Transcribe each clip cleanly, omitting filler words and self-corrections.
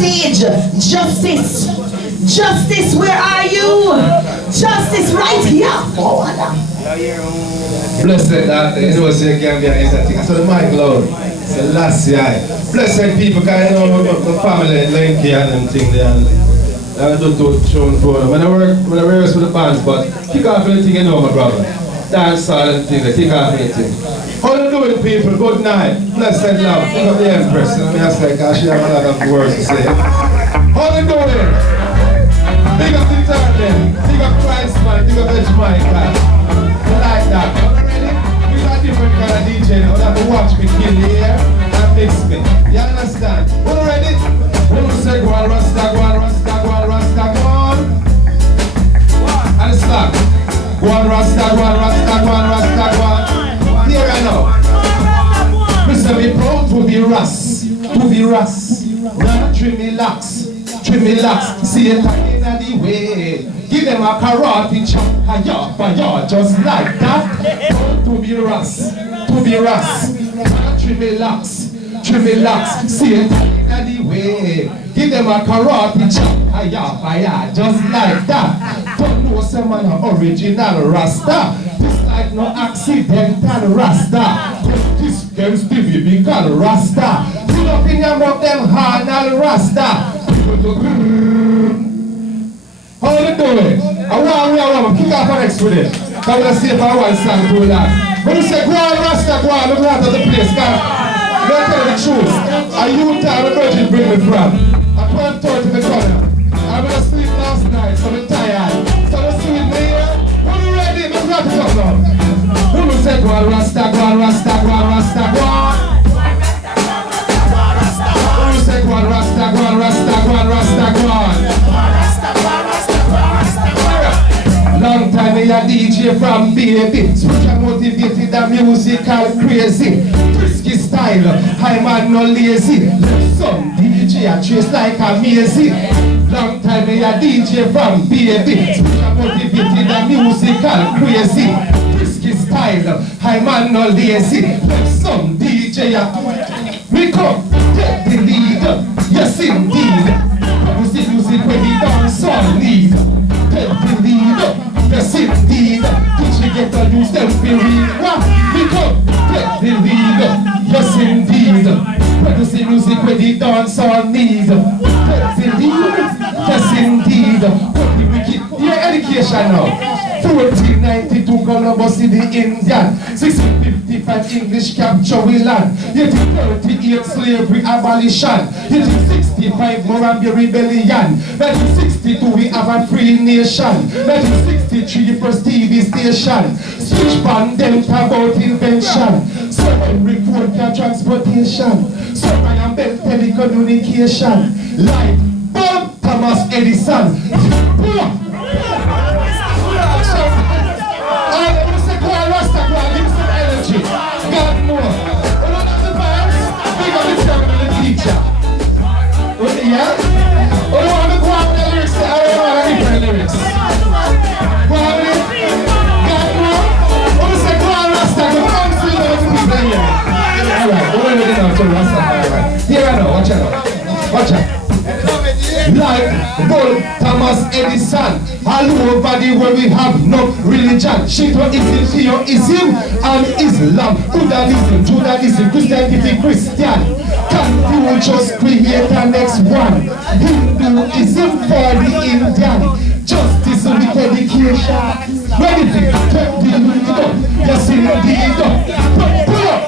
stage. Justice. Justice, where are you? Justice, right here. Forward. Blessed that you know say Gambia is that thing. So the mic loud. So last year. Blessed people, cause you know the family link here and them thing there. And I don't do tune for them. When I rehearse with the bands, but kick off anything you know, my brother. Dance all and thing, kick off anything. How you doing, people? Good night. Blessed love. Think of the Empress. And I say, cause she have a lot of words to say. How you doing? Big up the Italian. Big up Christ man. Big up the Jamaica. You like that? Already? We got different kind of DJ now. You have to watch me kill the air and mix me. You understand? Already? When we say go on, Rasta, go on, Rasta, go on, Rasta, go on. And it's like, go on, Rasta, go on, Rasta, go on, Rasta, go on. Here I know. Mr. Be proud to be Ras, to be Ras. Now trim me locks, see it in the way. Give them a karate chop, hi-ya, just like that. Proud to be Ras, to be Ras. Now trim me locks, see it in the way. Give them a karate chop, hi-ya, just like that. Don't know some man original Rasta. This like no accidental Rasta. This game Stevie be called Rasta. Put up in your mouth them harnal Rasta. How you doing? I want to kick off an next with it. I want to see if I want to sing to that. When you say go on Rasta, go on, look out of the place. Don't tell the truth. Are you tired of Virgin bring me from? I can't talk to the corner. I went to sleep last night, so I'm tired. So let's see with me here. When you ready, let's wrap it up now. When we say go on Rasta, go on Rasta, go on Rasta, go on. When we say go on Rasta, go on Rasta, go on Rasta, go on. Long time me a DJ from baby. Switch motivated and musical crazy. Frisky style, high man no lazy. Some DJ a trace like amazing. Long time me a DJ from baby. Switch motivated and musical crazy. Frisky style, high man no lazy. Some DJ a we come, take the lead. Yes indeed. Music when we dance on lead. Take the lead. Yes indeed, teach you get to use them for real. We come, get the lead. Yes indeed, produce music where the dance all need. Get the lead. Yes indeed, cut the wicked. Your education now. 1492 Columbus in the Indian. 1655 English capture we land. 1838 slavery abolition. 1865 Morambi rebellion. 1962 we have a free nation. 1963 first TV station. Switch band them about invention. Sermon record car transportation. Sermon and bell telecommunication. Light bulb Thomas Edison. God more. What about the parents? Big up the sermon and the teacher. What, yeah? What about the go on the lyrics? I don't know the different lyrics. Go on with it. God more. What is the go on Rasta? Go on to the people here. Alright, we're ready now to Rasta. Alright. Here I know. Watch out. Watch out. Like Bull Thomas Edison. All over the world we have no religion. Shintoism, Theoism, and Islam. Buddhism, Judaism, Christianity, Christian. Confucius create the next one. Hinduism for the Indian. Justice with education. Ready to take the lead. Yes indeed. Pull up.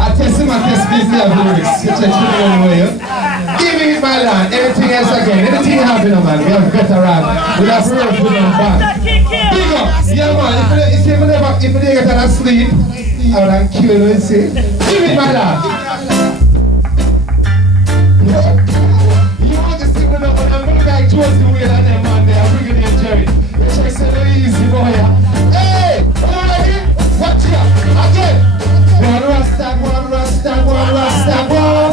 I test him, I test business of lyrics. You check me anyway. Give me my land, everything else again. Anything happen, man. We have veteran. We have road with them back. Big up. Yeah, man. If you never get on sleep, I would kill you, you see. Give me my land. You want to see when I'm going to like Josie Whale and them, man. They are bringing in Jerry. Check so easy, boy. Hey! Already? Watch it up. Again. One Rasta, one Rasta, one Rasta, one.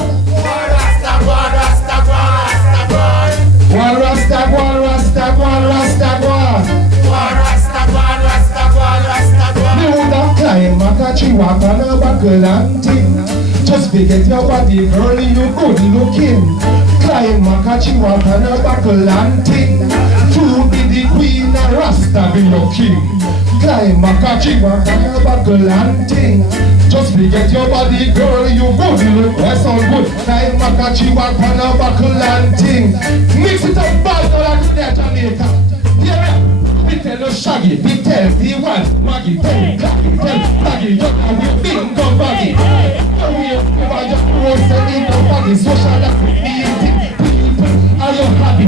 One Rasta, one Rasta, one Rasta, one Rasta, one. One Rasta, one Rasta, one Rasta, one. You would have climbed a tree, walk on a buckle and ting. Just forget your body, girl, you good looking. Climb Makachi, walk on a buckle and ting. You be the queen and Rasta be your king. Climb Makachi, walk on a buckle and ting. Just forget your body, girl, you good look. That sound good. Climb Makachi, walk on a buckle and ting. Mix it up, bad, like that Jamaica. Yeah. We tell us Shaggy, we tell P1, Maggie, tell Clacky, tell Plaggy, you know we bingo baggy. We over your rose and in the body, social activity. People, are you happy?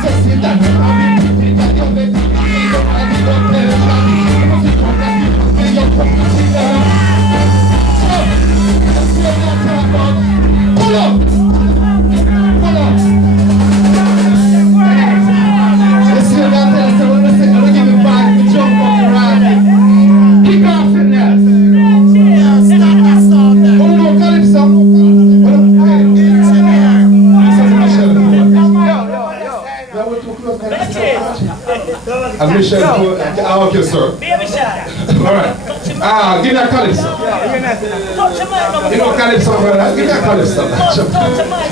Sexy than you happy. That your baby, you don't tell Shaggy. Pull up! Pull up! Okay, sir. Alright. Give me a calypso. You know calypso, brother? Give me a calypso.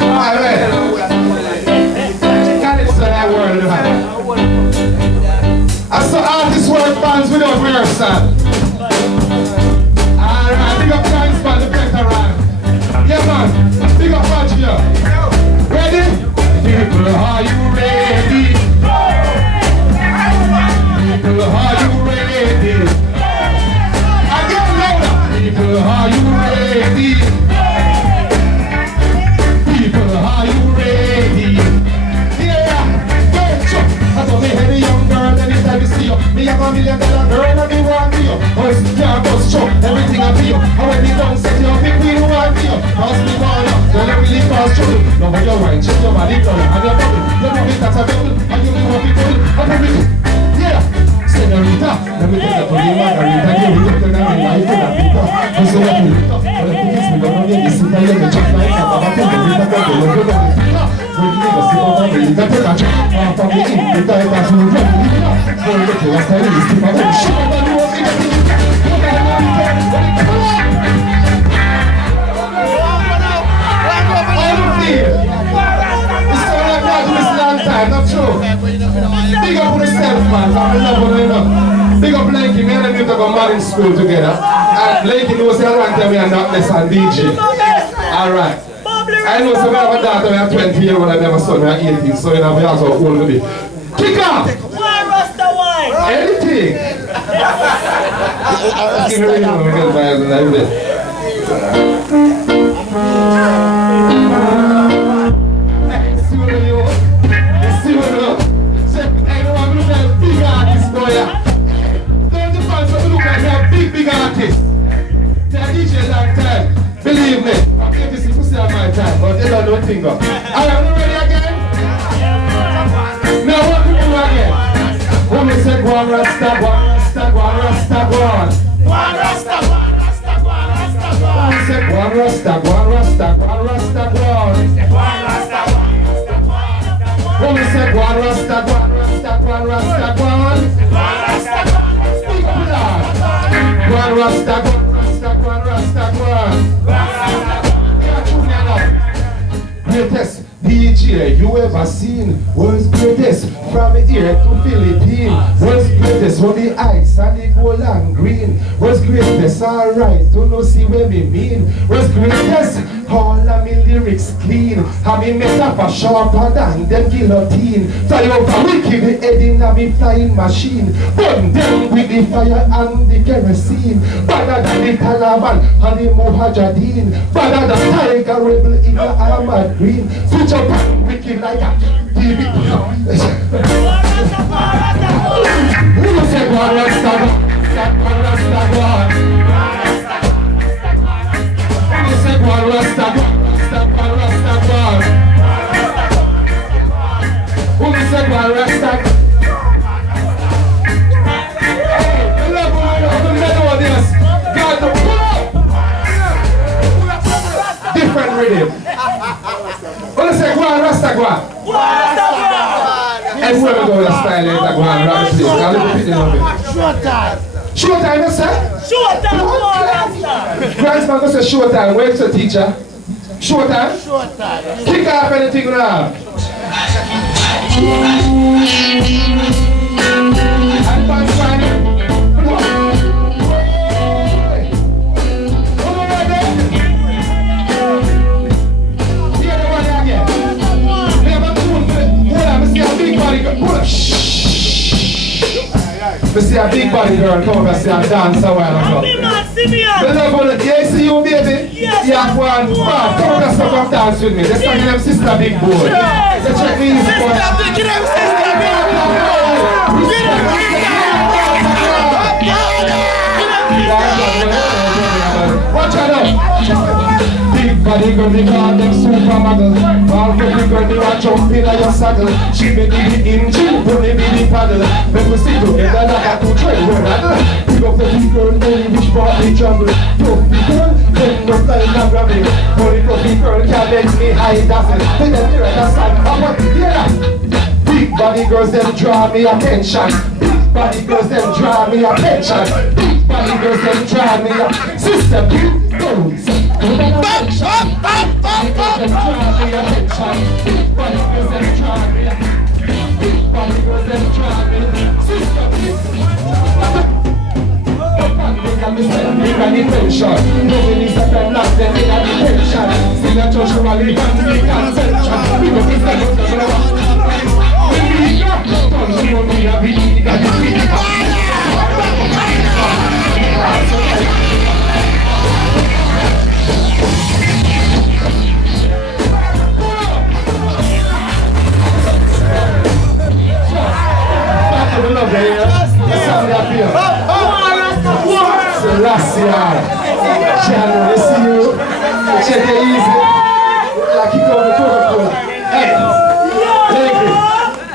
Alright. Calypso, that word. I saw artists work bands without rehearsal. Alright, big up Giants band, the veteran. Yeah, man. Big up Roger. Ready? People, are you ready? People, are you ready? Again, louder. People, are you ready? People, are you ready? Yeah, go, chop. I told me, hey, young girl, anytime you see you, me have $1 million girl, and me want you. Boys, yeah, boss, chop, everything I feel. And when me done set you up, me queen want you. Pass me corner, girl, I really pass through. Now when you wine, check your body down, and your bubble. You know me, that's a bubble, and you know what people do. And everything, yeah. Senorita, let me take a pretty margarita. You look at that in life, and I think I'm so happy. But the thing is, we don't know this. I am the just like that. I'm not going to be back on the road. When you go see my baby, you got to catch up. From the in, you got to catch up. When you get to last time, you see my baby. Shut up, and you won't see anything. All of you. It's so like that this long time, not true. Big up on yourself, man. I'm in love with you, know. Big up Lanky, me and him to go mad in school together. And Lanky knows that one time we are not less than DJ. Alright. I know some of my daughter, we are 20 years old, and I have a son, we are 18, so you know, we are so old with it. Kick off! Why Rasta wine? Anything! Give me a ring, we get by the live there. See what you want? See what you want? Everyone look like big artists, boy. Don't the fans look like they're big artists. They're DJ long time. Believe me, I'm here to see pussy on my time, but they don't know thing up. Are you ready again? Now what do we do again? Woman said one rasta, one rasta, one rasta, one. One rasta, one rasta, one rasta, one. Woman said one rasta, one rasta, one rasta, one. One rasta, one rasta, one. Woman said one rasta, one rasta, one rasta, one. One rasta, speak up loud. One rasta, one rasta, one rasta, one. Greatest DJ you ever seen. World's greatest from here to Philippines. World's greatest on the ice and the gold and green. World's greatest, alright, don't know see where me mean. World's greatest, all of me lyrics clean. Have me metaphor sharper than them guillotine. Fly over wicked the head in a me flying machine. Burn them with the fire and the kerosene. Better than the Taliban and the Mujahideen. Better than Tiger Rebel in the armored green. Switch up and wicked like a TV. Who said one rasta, one rasta, one? Who said one rasta, one rasta, one? Who said one rasta? Hey, the level of the middle of this. God, the pull! Different rhythm. What is it? One rasta, one. And whoever go with a style like that, go and rock the place. I'll leave the picture of it. Showtime. Showtime, you say? Showtime, one Rasta. Grandma goes to showtime. Where's the teacher? Showtime? Showtime. Kick off anything now. And punch fine. I see a big body girl come over and see a dance a while ago. The love on it. Yeah, see you, baby? Yes. Yeah, one. Come over and come dance with me. Let's talk to them sister big boy. Let's check me easy for Get them sister watch out. Big body girl, they call them supermodel. All for the girl, they want jump in your saddle. She be the engine, put me the paddle. Make we see together like a two train rattle. Pick up the big girl, only which part they trouble. Fluffy girl, then no flying and grabbing. Only fluffy girl can't let me hide that. Then the mirror, that's like, I want to hear that. Big body girls, them draw me attention. Big body girls, them draw me attention. Big body girls, them draw me attention. Sister, big girls. Last year, Channel, I see you. Check it easy. Like you go to Coca-Cola. Hey, Leggy,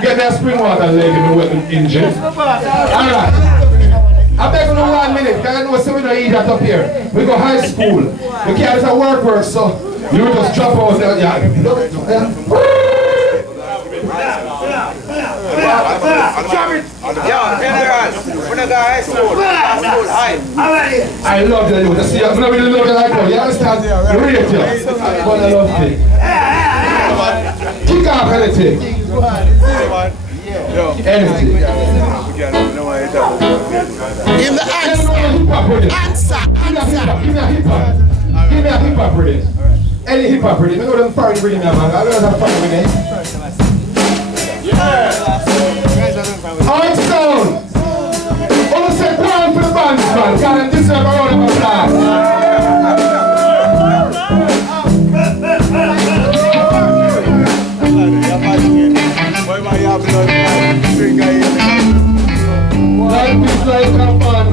get that spring water leg in the weapon engine. Alright. I beg you 1 minute, because I know some we don't eat that up here. We go high school. We can't have work, so you just drop out there. I love the youth. See, I'm not really love the like one. You understand? You rate you. But I love it. Kick off anything. Anything. In the answer. Give me a hip hop. Give me a hip hop rhythm. Any hip hop rhythm. I know them foreign rhythm, man. I don't have foreign rhythm. Alright, sound. Wanna say one for the bands, man. Can't deserve a round of applause. Life is like a one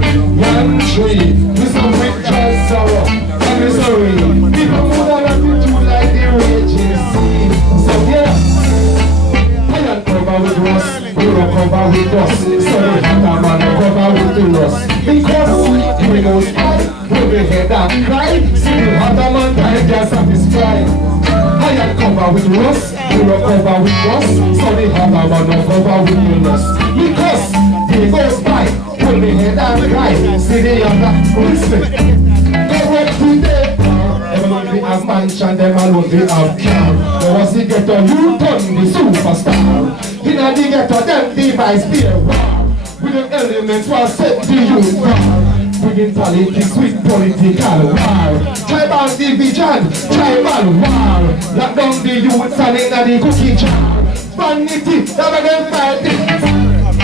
tree with some with just sorrow and misery. People would have nothing to like the raging sea. So yeah, I am covered with rust, we will cover with dust. So the hatter man cover with the rust. Because we don't fight, we will head and cry. See the hatter man can't get satisfied. I am covered with rust, we will cover with dust. So the hatter man cover with the rust. Because he goes by, pull me head and cry. See the other, listen. Go work today. Them will be a mansion, them all will be a car. But once you get a you turn the superstar. In a the ghetto, them device be a war. With the elements was set the youth war. Bringing politics with political war. Tribal division, tribal war. Lock down the youths and in the cookie jar. Vanity, never them fighting.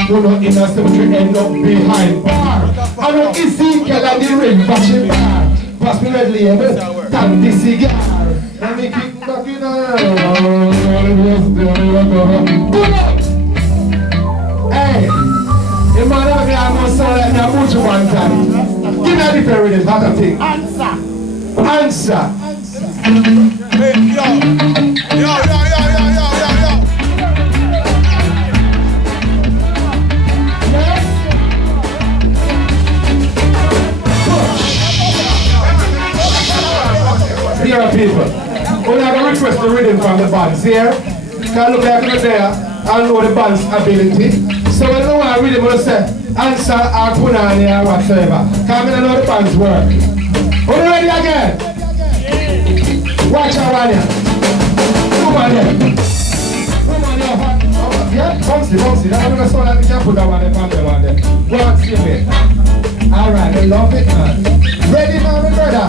You know in a cemetery end up behind bar. I know Ezekiel and the ring fashion bar. Pass me red label, tap the cigar. Let me kick back in Hey, the man of me almost sound like a butcher one time. Give me a different rhythm, what I think. Answer. Hey, yo. Here are people. We have a request the rhythm from the bands here. Can look like you're there and know the band's ability. So when you want a rhythm, you say answer or punani or whatsoever. Can I know the band's work. Are you ready again? Watch out, man. Come on there. Come on there. Yeah, bouncy. I'm gonna sound like we can put that one there, one there. Go on, see me. Alright, I love it, man. Ready now, my brother?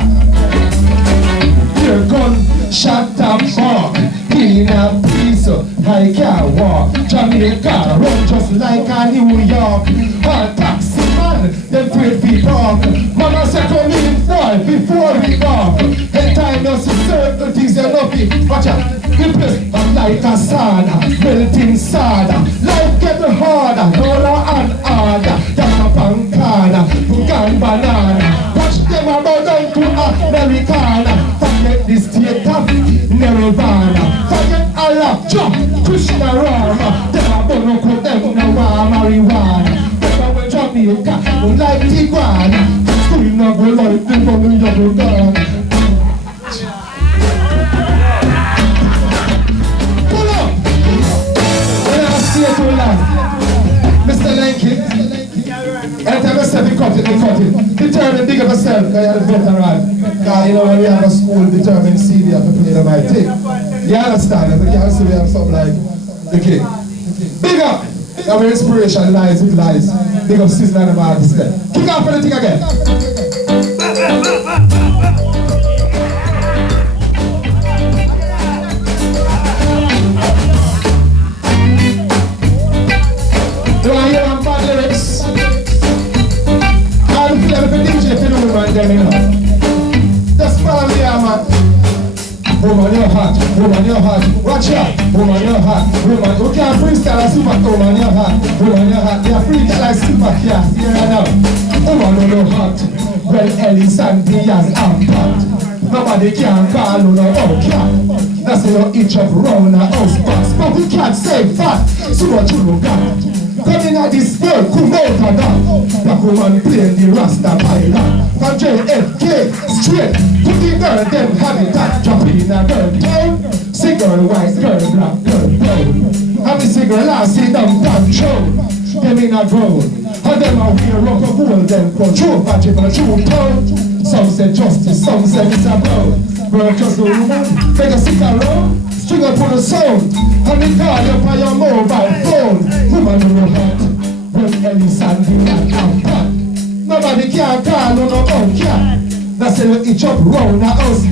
Here, gun, shot and bark. In a piece, I can't walk. Jamaica, run just like a New York. All taxi man, them afraid we talk. Mama said come in fall before we walk. And time does certain things you love it. Watch out, the place I'm like a sauna, melting soda. Life get harder, dollar and harder. Yama pancana, pukan banana. Watch them about down to Americana. Forget this state of Nirvana. Forget Allah, jump, Krishna Rama. Them a bono put them na marijuana. Them a when Jamaica, don't like Tijuana. School no go like the money you go down. Pull up! When I see it too long, Mr. Lanky. Anytime I say we cut it. Determine big of yourself, because you're the veteran. Because you know when we have a school, determine CD, you have to play the right thing. You understand? But you also we have something like the king. Big up! Our inspiration lies, it lies. Big up Sizzla and the artist there. Kick off for the thing again. Do I hear them bad lyrics? I'll feel like a DJ if you know man, them, you know. Just follow me here, man. Woman, your heart, watch out. Woman, your heart, woman. We can't freestyle like super, woman, your heart. They are freestyle like super, yeah, here and now. Woman, your heart. Well, Ellis and Diaz and Pat. Nobody can call on no cat. That's how you itch up round a house box. But we can't say fat, so what you look at. Coming at this world, come out of that. Black woman playing the Rasta pilot. From JFK, straight to the girl, them habitat. Jumping in a girl town. See girl white, girl black, girl brown. And the see girl I see them control. Them in a ground. And them a wear rubber gold, them control. But if a true town. Some say justice, some say it's a blow. Work just the woman, make a stick around. String up on the sound. And they call you by your mobile phone. Woman in your heart. When Ellis and Dylan and Pat. Nobody can call on no own cat. That's how you itch up round the house.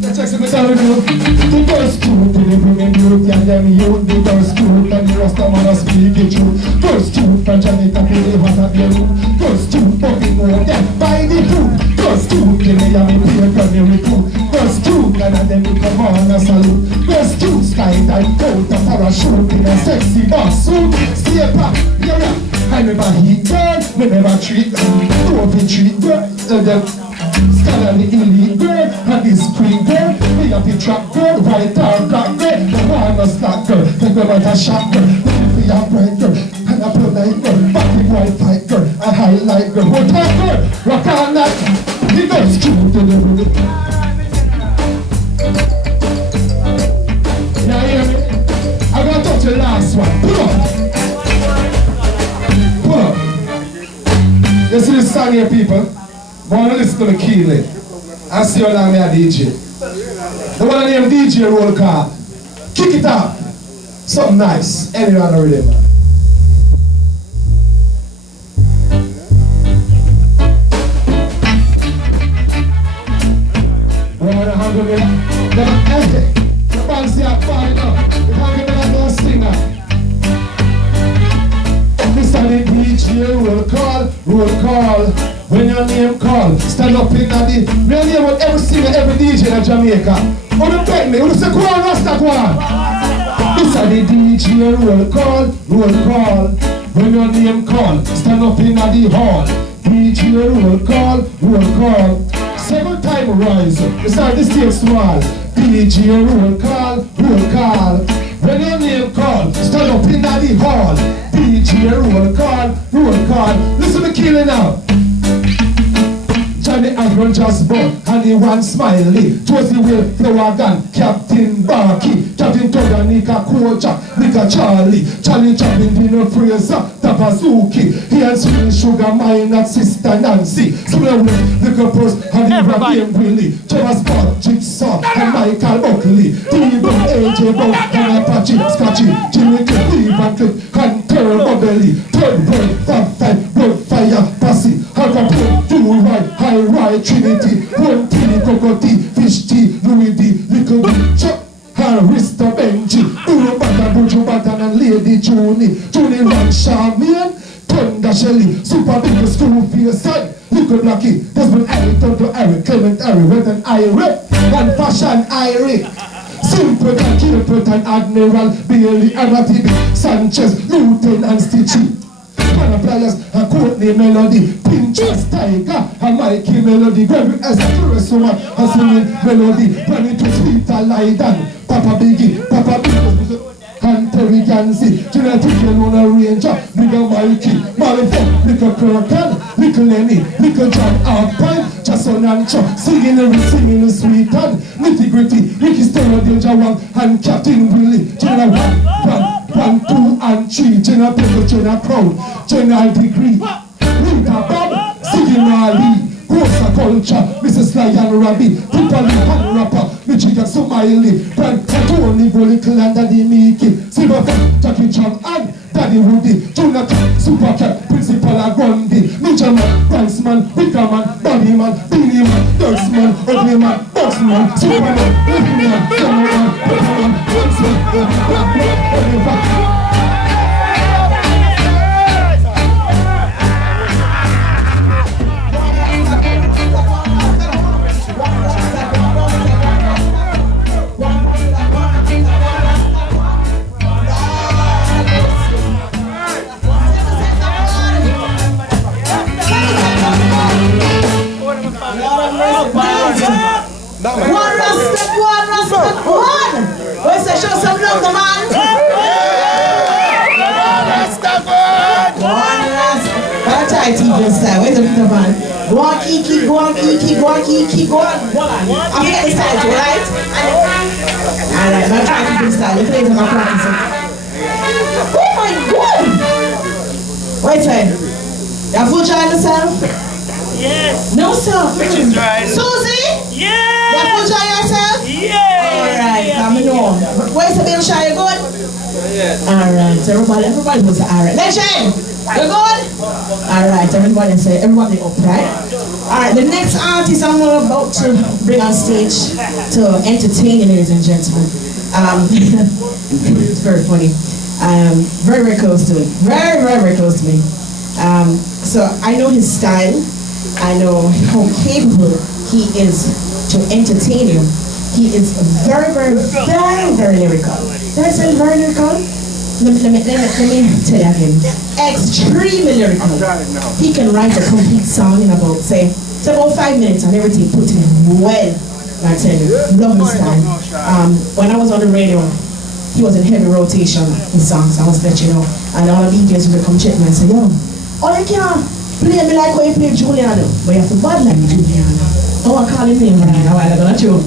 Let's check some down with you. The girls too, the bringing youth, and them youth. The girls too, and the rest of them are speaking true. Girls too, from Jamaica, they want to be rude. Girls too, fucking more than by the food. Girls too, they may have me play a gun recruit. Girls too, and them will come on and salute. Girls too, skydive, coat, a parachute in a sexy boss suit. Stay back, yeah. I never hit girl, me never treat girl. Don't be treat girl, scholarly elite girl, and this queen girl. Me a be trap girl, white or black girl. The one a slack girl, the girl out a shot girl. The be a bright girl, and a blue light girl. Body white fight girl, a highlight girl. What type girl, rock all night. The girls cute to the room. Now hear me? I'm gonna touch the last one. Pull up. You see this song here, people? I want to listen to the Keely. I see how long they are DJ. The one named DJ Roll Call. Kick it up. Something nice. Anyone already, man. We're going to handle it. Never ever. The bands they are fine up. You can't give me that no singer. Mr. The DJ roll call. When your name call, stand up in the real name of every singer, every DJ in Jamaica. Who the beg me? Who the say, go on, Rasta, go on. Mr. The DJ roll call. When your name call, stand up in the hall. DJ roll call. 7 time rise. Mr. This takes small. DJ roll call. When your name call, stand up in the hall. DJ roll call. Listen to Keely now. Johnny Average. run just born, and he one smiley. Josie Will, Flower Gun, Captain Barky, Captain Todanika, Koja, Nika Charlie, Charlie Chaplin, Dino Fraser, Tapazuki, he and Sweet Sugar, Minor, Sister Nancy, Smell Little Purse, and Ibrahim Willie, Thomas Paul, Jigsaw, and Michael Buckley, T-Bone, AJ Bone, and Apache, Scotchy, Jimmy Cliff, Steve and Cliff, and Turbo Belly, Third Boy, Fab Five, Blood Fire, Passy, Alpha Pole, Do Right, High Ride, Trinity, One Tea, Cocoa Tea, Fish Tea, Louis D, Little D, Chuck, Harista Benji, Buru Bata, Buju Batan, and Lady Junie, Junie Ron Charmian, Thunder Shelly, Super Big School for your son, Little Blackie, Desmond Harry, Tonto Harry, Clement Harry, Wet and Irie, and Fashion Irie. Simple and Kilpert Admiral, Bailey, Amatibi, Sanchez, Lieutenant Stitchy, Panapliers, and Courtney Melody, Pinchas Tiger, and Mikey Melody, Gregory as a tourist woman, and singing Melody, Planning to Peter Lydan, Papa Biggie, and Terry Gansey, Genetic Lona Ranger, Bigger Mikey, Malifo, Little Kirkan, Little Lenny, Little John Alpine, Jason and Chuck, singing the sweet and nitty gritty, Ricky Stereo, Danger One, and Captain Willie, General 1, 2, and 3, General Pedro, General Crown, General Degree, Rita Bob, singing Ali, Rosa Culture, Mrs. Lion Rabbi, People and Rapper, Michigan Somali, Brand Tony, Little and Daddy Mickey, Silverfoot, Jackie Chan, and Daddy Woody, Jonathan, Supercat, Principal Agundi, Ninja Man, Danceman, Wickerman, Bunnyman, Beanie Man, Dirksman, Ugly Man, Boxman, Superman, Living Man, Cameraman, Pepperman, Huntsman, One. Where's the show some love, the man? One Rasta. I'll try to even style. Where's the man? Go on, Kiki, go on, Kiki, go on, Kiki, go on. I'll get the style too, right? Alright, I'll try to even style. You play for my practice. Oh my God! Wait a second. You have full try yourself? Yes. No, sir. Right. Susie? Yes. You have full try yourself? Yes. Alright, coming on. Where's the bill shy? You good? Alright, everybody was alright. Legend! You good? Alright, everybody upright. Alright, the next artist I'm about to bring on stage to entertain you, ladies and gentlemen. It's very funny. Very, very close to me. Very, very, very close to me. So I know his style. I know how capable he is to entertain you. He is very, very, very, very lyrical. That's very lyrical. Let me tell you again. Extremely lyrical. He can write a complete song in about, say, about 5 minutes and everything put in well. I tell you, love his style. When I was on the radio, he was in heavy rotation with songs, I must let you know. And all the DJs would come check me and say, yo, oh, you can't play me like how you play Juliano, but you have to bad like Juliano. Oh, I call his name right now, I don't know.